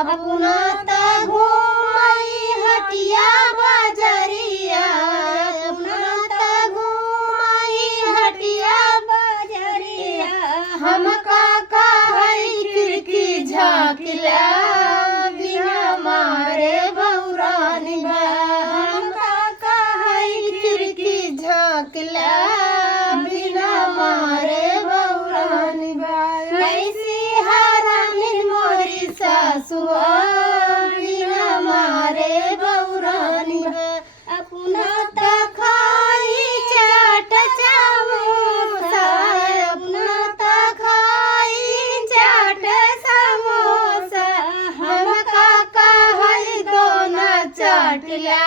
अपना ता घूमई हटिया बजरिया अपना ता घूमई हटिया बजरिया हम काका हई खिड़की झाँकिला बिना मारे बौरानी बा हम काका हई खिड़की झाँकिला बिना मारे बौरानी बा कैसी हरामिन मोरी सासुआ बिना मारे बौरानी बा अपना ता खाई चाट समोसा अपना ता खाई चाट समोसा हम काका हई दोना चाटला